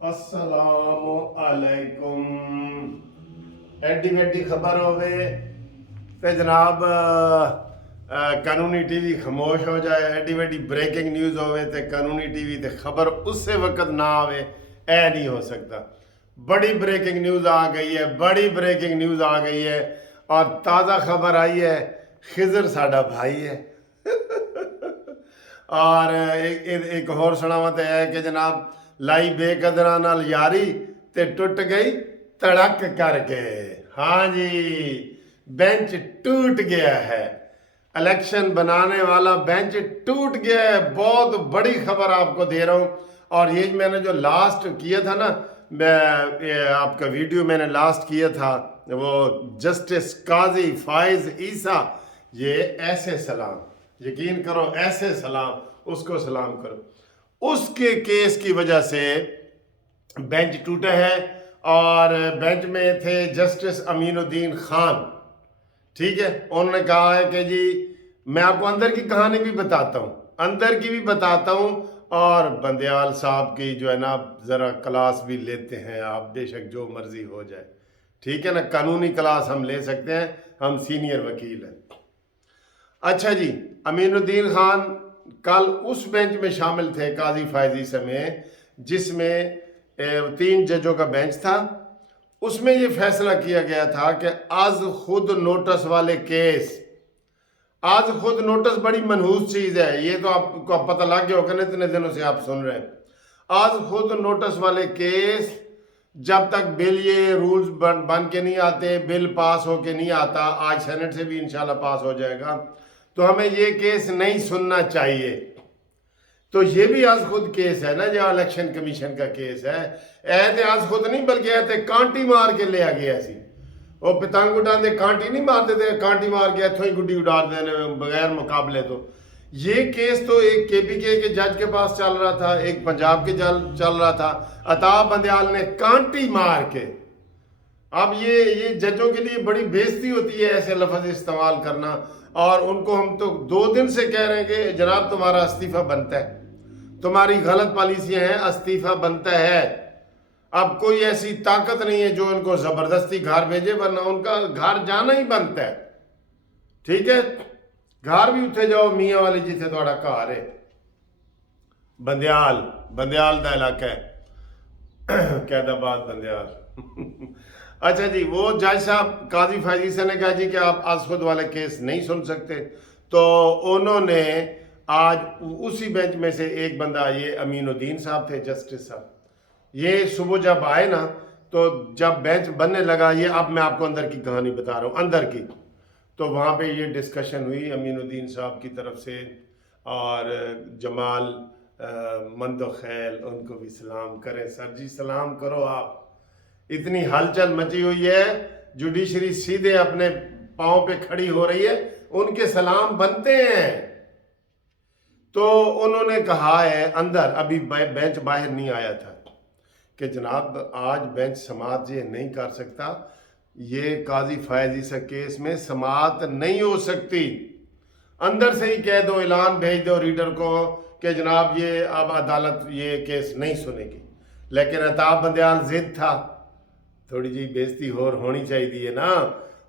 अस्सलामु अलैकुम। एडी वड्डी खबर होवे ते जनाब कानूनी टीवी खामोश हो जाए। एडी वड्डी ब्रेकिंग न्यूज़ होवे ते कानूनी टीवी ते खबर उससे वक्त ना आवे, ऐ नहीं हो सकता। बड़ी ब्रेकिंग न्यूज़ आ गई है, बड़ी ब्रेकिंग न्यूज़ आ गई है और ताज़ा खबर आई है, खिजर साडा भाई है। और एक होर सुनावत है कि जनाब लाई बेकदरा नाल यारी ते टूट गई तड़क करके। हाँ जी, बेंच टूट गया है। इलेक्शन बनाने वाला बेंच टूट गया है। बहुत बड़ी खबर आपको दे रहा हूँ। और ये मैंने जो लास्ट किया था ना, आपका वीडियो मैंने लास्ट किया था, वो जस्टिस काजी फाइज ईसा, ये ऐसे सलाम, यकीन करो ऐसे सलाम, उसको सलाम करो। उसके केस की वजह से बेंच टूटा है और बेंच में थे जस्टिस अमीनुद्दीन खान। ठीक है, उन्होंने कहा है कि जी मैं आपको अंदर की कहानी भी बताता हूँ, अंदर की भी बताता हूँ और बंदयाल साहब की जो है ना ज़रा क्लास भी लेते हैं आप, बेशक जो मर्जी हो जाए। ठीक है ना, कानूनी क्लास हम ले सकते हैं, हम सीनियर वकील हैं। अच्छा जी, अमीनुद्दीन खान कल उस बेंच में शामिल थे काजी फायजी समेत जिसमें 3 जजों का बेंच था। उसमें ये फैसला किया गया था कि आज खुद नोटिस वाले केस, आज खुद नोटिस बड़ी मनहूस चीज़ है, ये तो आपको पता लग गया होगा ना, इतने दिनों से आप सुन रहे हैं। आज खुद नोटिस वाले केस जब तक बिल ये रूल्स बन के नहीं आते, बिल पास हो के नहीं आता, आज सेनेट से भी इंशाल्लाह पास हो जाएगा, तो हमें ये केस नहीं सुनना चाहिए। तो ये भी आज खुद केस है ना, जो इलेक्शन कमीशन का केस है, ऐसे आज खुद नहीं बल्कि ऐसे कांटी मार के लिया गया सी। वो पतंग उड़ाते कांटी नहीं मारते थे, कांटी मार के इतों ही गुड्डी उड़ा देने बगैर मुकाबले। तो ये केस तो एक केपीके के जज के पास चल रहा था, एक पंजाब के जज चल रहा था, अताब बंदयाल ने कांटी मार के। अब ये जजों के लिए बड़ी बेइज्जती होती है ऐसे लफ्ज इस्तेमाल करना, और उनको हम तो 2 दिन से कह रहे हैं कि जनाब तुम्हारा इस्तीफा बनता है, तुम्हारी गलत पॉलिसियां हैं, इस्तीफा बनता है। अब कोई ऐसी ताकत नहीं है जो उनको जबरदस्ती घर भेजे, वरना उनका घर जाना ही बनता है। ठीक है, घर भी उठे जाओ मियाँ वाली जिथे थोड़ा घर है। बंदयाल बंदयाल का इलाका है, कैदाबाद बंदयाल। अच्छा जी, वो जज साहब काजी फायजी से ने कहा जी कि आप आज खुद वाले केस नहीं सुन सकते, तो उन्होंने आज उसी बेंच में से एक बंदा, ये अमीनुद्दीन साहब थे जस्टिस साहब, ये सुबह जब आए ना, तो जब बेंच बनने लगा, ये अब मैं आपको अंदर की कहानी बता रहा हूँ, अंदर की, तो वहाँ पे ये डिस्कशन हुई अमीनुद्दीन साहब की तरफ से, और जमाल मंदो खैल, उनको भी सलाम करें। सर जी सलाम करो आप, इतनी हलचल मची हुई है, जुडिशरी सीधे अपने पाँव पे खड़ी हो रही है, उनके सलाम बनते हैं। तो उन्होंने कहा है अंदर, अभी बेंच बाहर नहीं आया था, कि जनाब आज बेंच समाअत ये नहीं कर सकता, ये काजी फायजी से केस में समाअत नहीं हो सकती। अंदर से ही कह दो, ऐलान भेज दो रीडर को कि जनाब ये अब अदालत ये केस नहीं सुनेगी। लेकिन अताब बंदयाल जिद था, थोड़ी जी बेइज्जती होनी चाहिए ना,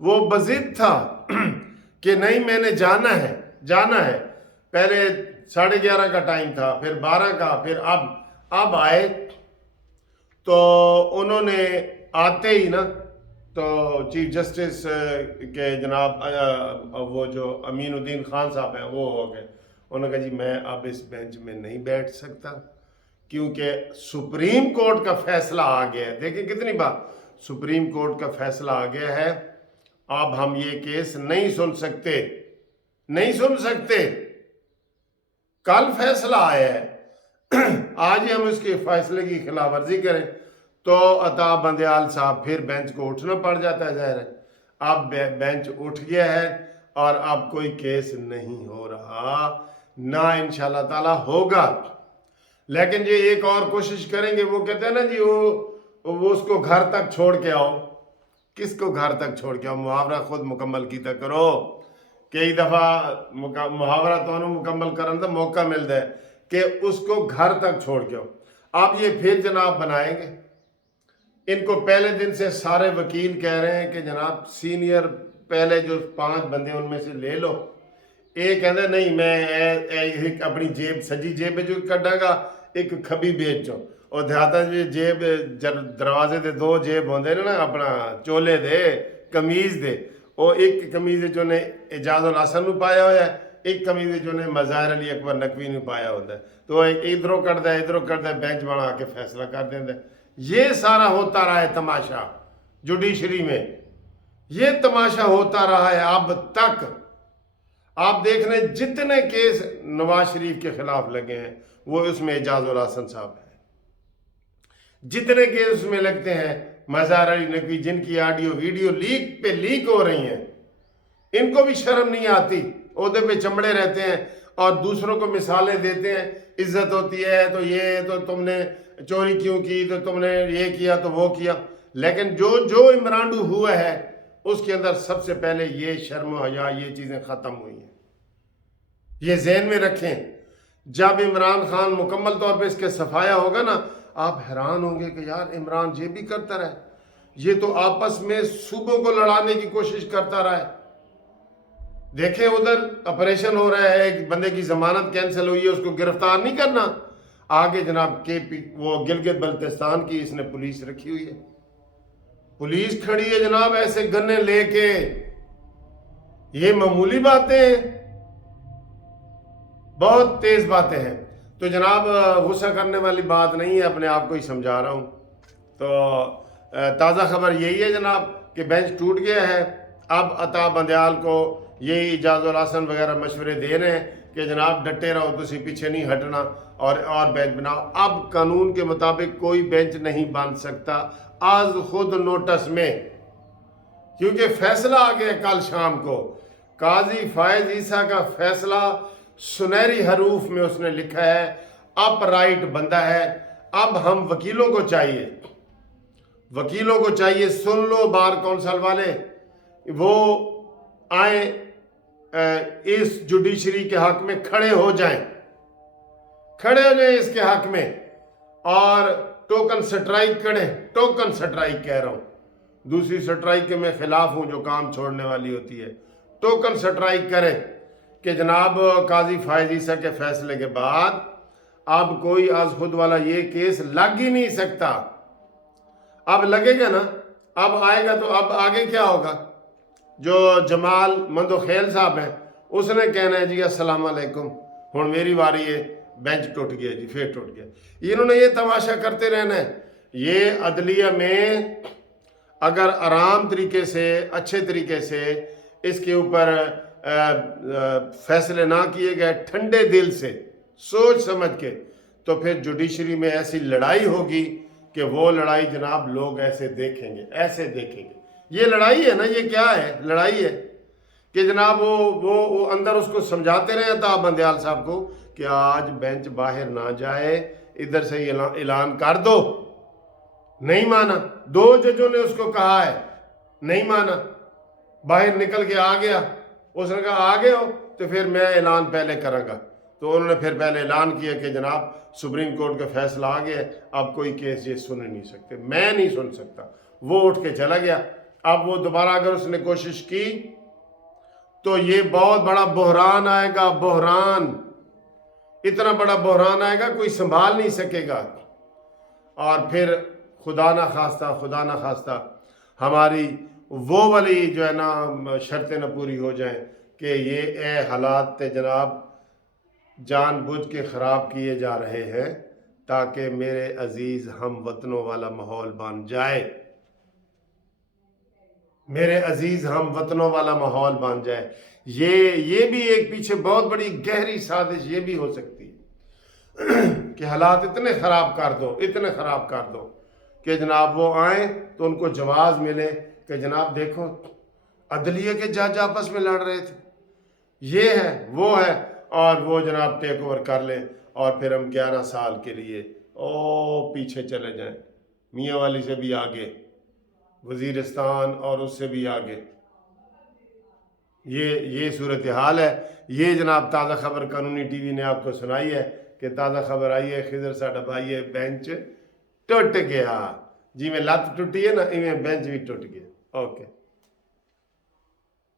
वो बजिद था कि नहीं मैंने जाना है, जाना है। पहले 11:30 का टाइम था, फिर 12 का, फिर अब आए। तो उन्होंने आते ही ना, तो चीफ जस्टिस के जनाब वो जो अमीनुद्दीन खान साहब हैं वो हो गए। उन्होंने कहा जी मैं अब इस बेंच में नहीं बैठ सकता, क्योंकि सुप्रीम कोर्ट का फैसला आ गया है। देखिए कितनी बात, सुप्रीम कोर्ट का फैसला आ गया है, अब हम ये केस नहीं सुन सकते, नहीं सुन सकते। कल फैसला आया है, आज ही हम इसके फैसले की खिलाफ वर्जी करें तो अताब बंदयाल साहब फिर बेंच को उठना पड़ जाता है, जाहिर है। अब बेंच उठ गया है और अब कोई केस नहीं हो रहा, ना इंशाल्लाह ताला होगा। लेकिन ये एक और कोशिश करेंगे, वो कहते हैं ना जी वो उसको घर तक छोड़ के आओ। किसको घर तक छोड़ के आओ? मुहावरा खुद मुकम्मल कीता करो। कई दफ़ा मुहावरा तो मुकम्मल करने का मौका मिलता है कि उसको घर तक छोड़ के आओ। अब ये फिर जनाब बनाएंगे। इनको पहले दिन से सारे वकील कह रहे हैं कि जनाब सीनियर पहले जो 5 बंदे उनमें से ले लो। एक कहते नहीं मैं एक अपनी जेब सजी जेब जो कटागा, एक खबी बेचो और देहाता जी जेब दरवाजे दे 2 जेब होंगे ना अपना चोले दे कमीज दे, वो एक कमीज जो ने एजाजुल हसन ਨੂੰ पाया होया, एक कमीज जो ने मज़ाहिर अली अकबर नकवी ਨੂੰ पाया होता है। तो इधरों करता है इधरों करता है, बेंच बना के फैसला कर देता है। ये सारा होता रहा है तमाशा जुडिशरी में, ये तमाशा होता रहा है अब तक। आप देख रहे हैं जितने केस नवाज शरीफ के खिलाफ लगे हैं वो उसमें एजाजुल हसन साहब हैं, जितने केस उसमें लगते हैं मज़ाहिर अली नकवी, जिनकी ऑडियो वीडियो लीक पे लीक हो रही हैं, इनको भी शर्म नहीं आती, ओहदे पे चमड़े रहते हैं और दूसरों को मिसालें देते हैं। इज्जत होती है तो ये, तो तुमने चोरी क्यों की, तो तुमने ये किया तो वो किया। लेकिन जो जो इमरानडू हुआ है उसके अंदर सबसे पहले ये शर्म हया ये चीज़ें ख़त्म हुई हैं। ये ज़हन में रखें, जब इमरान खान मुकम्मल तौर पे इसके सफाया होगा ना, आप हैरान होंगे कि यार इमरान ये भी करता रहा है, ये तो आपस में सूबों को लड़ाने की कोशिश करता रहा है। देखें उधर ऑपरेशन हो रहा है, एक बंदे की जमानत कैंसिल हुई है, उसको गिरफ्तार नहीं करना, आगे जनाब वो गिलगित बल्तिस्तान की इसने पुलिस रखी हुई है, पुलिस खड़ी है जनाब ऐसे गन्ने लेके। ये मामूली बातें हैं, बहुत तेज बातें हैं। तो जनाब गुस्सा करने वाली बात नहीं है, अपने आप को ही समझा रहा हूँ। तो ताज़ा खबर यही है जनाब कि बेंच टूट गया है। अब अता बंदयाल को यही इजाजुल हसन वगैरह मशवरे दे रहे हैं कि जनाब डटे रहो, तुसी पीछे नहीं हटना और बेंच बनाओ। अब कानून के मुताबिक कोई बेंच नहीं बन सकता आज खुद नोटिस में, क्योंकि फैसला आ गया कल शाम को। काजी फायज ईसा का फैसला सुनहरी हरूफ में उसने लिखा है, अपराइट बंदा है। अब हम वकीलों को चाहिए, सुन लो बार कौंसिल वाले, वो आए इस जुडिशरी के हक में खड़े हो जाएं इसके हक में और टोकन स्ट्राइक करें। टोकन स्ट्राइक कह रहा हूं, दूसरी स्ट्राइक के मैं खिलाफ हूं जो काम छोड़ने वाली होती है। टोकन स्ट्राइक करें कि जनाब काजी फायज ईसा के फैसले के बाद अब कोई आज खुद वाला ये केस लग ही नहीं सकता। अब लगेगा ना, अब आएगा तो अब आगे क्या होगा? जो जमाल मंदोखेल साहब हैं उसने कहना है जी अस्सलाम वालेकुम, हुण मेरी बारी है, बेंच टूट गया जी, फिर टूट गया। इन्होंने ये तमाशा करते रहना है। ये अदलिया में अगर आराम तरीके से अच्छे तरीके से इसके ऊपर फैसले ना किए गए ठंडे दिल से सोच समझ के, तो फिर जुडिशरी में ऐसी लड़ाई होगी कि वो लड़ाई जनाब लोग ऐसे देखेंगे। ये लड़ाई है ना, ये क्या है? लड़ाई है कि जनाब वो अंदर उसको समझाते रहे था बंदयाल साहब को कि आज बेंच बाहर ना जाए, इधर से ऐलान कर दो। नहीं माना, 2 जजों ने उसको कहा है, नहीं माना, बाहर निकल के आ गया। उसने कहा आ गए हो तो फिर मैं ऐलान पहले करूँगा। तो उन्होंने फिर पहले ऐलान किया कि जनाब सुप्रीम कोर्ट का फैसला आ गया, अब कोई केस ये सुन नहीं सकते, मैं नहीं सुन सकता। वो उठ के चला गया। अब वो दोबारा अगर उसने कोशिश की तो ये बहुत बड़ा बहरान आएगा, बहरान, इतना बड़ा बहरान आएगा कोई संभाल नहीं सकेगा। और फिर खुदा ना खास्ता हमारी वो वाली जो है ना शर्तें न पूरी हो जाएं कि ये हालात जनाब जानबूझ के ख़राब किए जा रहे हैं ताकि मेरे अजीज़ हम वतनों वाला माहौल बन जाए, मेरे अजीज़ हम वतनों वाला माहौल बन जाए। ये भी एक पीछे बहुत बड़ी गहरी साजिश ये भी हो सकती है कि हालात इतने ख़राब कर दो कि जनाब वो आए तो उनको जवाब मिले कि जनाब देखो अदलिया के जज आपस में लड़ रहे थे, ये है वो है, और वो जनाब टेक ओवर कर लें और फिर हम 11 साल के लिए पीछे चले जाएं, मियाँ वाली से भी आगे, वज़ीरिस्तान और उससे भी आगे। ये सूरत हाल है। ये जनाब ताज़ा खबर कानूनी टीवी ने आपको सुनाई है ਕਿ ਤਾਜ਼ਾ ਖਬਰ ਆਈ ਹੈ ਖਿਦਰ ਸਾਡਾ ਭਾਈ ਹੈ ਬੈਂਚ ਟੁੱਟ ਗਿਆ, ਜਿਵੇਂ ਲੱਤ ਟੁੱਟੀ ਹੈ ਨਾ ਇਵੇਂ ਬੈਂਚ ਵੀ ਟੁੱਟ ਗਿਆ। ਓਕੇ।